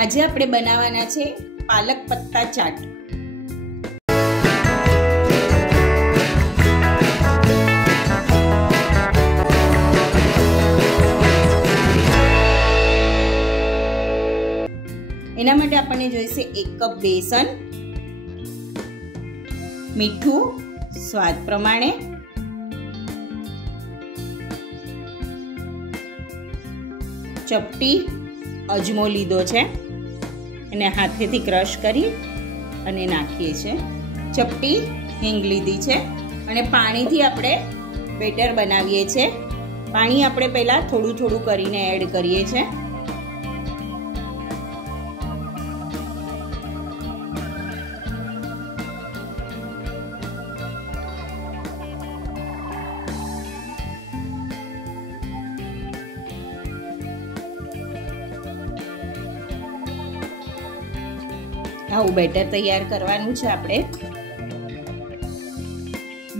આજે આપણે બનાવવાના છે પાલક પત્તા ચાટ। એના માટે આપણને જોઈશે 1 કપ બેસન, મીઠું સ્વાદ પ્રમાણે, ચપટી અજમો લીધો છે, એને હાથેથી ક્રશ કરી અને નાખીએ છીએ। ચપટી હિંગ લીધી છે અને પાણીથી આપણે બેટર બનાવીએ છીએ। પાણી આપણે પહેલા થોડું થોડું કરીને એડ કરીએ છીએ। આવું બેટર તૈયાર કરવાનું છે આપણે।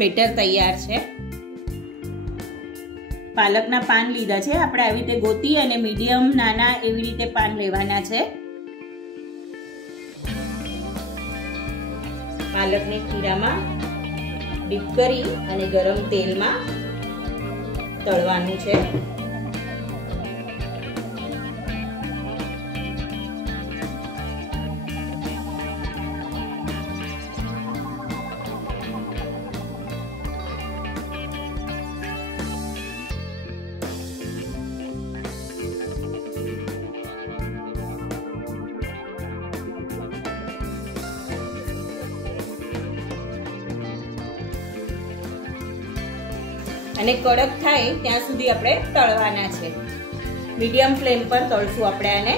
બેટર તૈયાર છે। પાલકના પાન લીધા છે આપણે, આવી રીતે ગોતી અને મીડિયમ નાના એવી રીતે પાન લેવાના છે। પાલકને ખીરામાં ડીપ કરી અને ગરમ તેલમાં તળવાનું છે। અને કડક થાય ત્યાં સુધી આપણે તળવાના છે। મીડિયમ ફ્લેમ પર તળશું આપણે આને।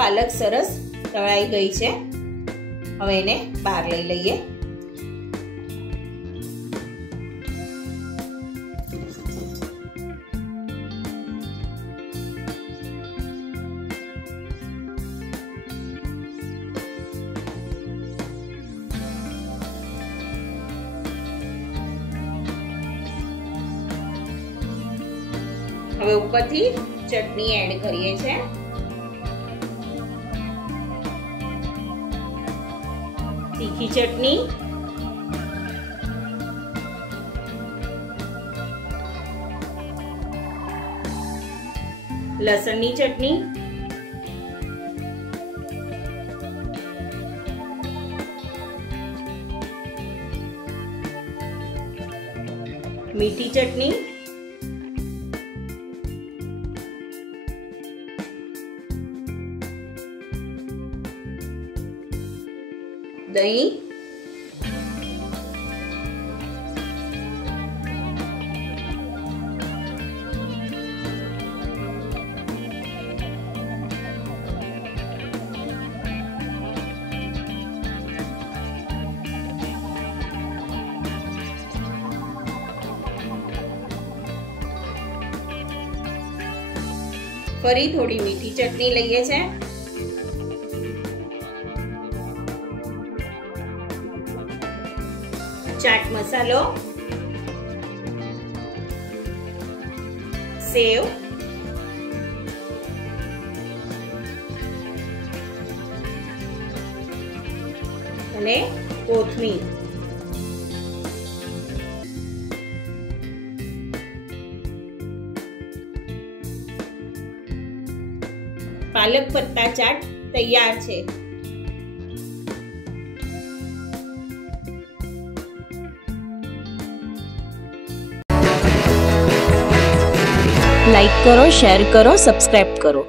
પાલક સરસ તળાઈ ગઈ છે, હવે એને બહાર લઈ લઈએ। હવે ઉપરથી ચટણી એડ કરીએ છીએ। તીખી ચટણી, લસણની ચટણી, મીઠી ચટણી, દહીં, ફરી થોડી મીઠી ચટણી લઈએ છીએ। ચાટ મસાલો, સેવ, અને કોથમીર। પાલક પત્તા ચાટ તૈયાર છે। लाइक करो, शेयर करो, सब्सक्राइब करो।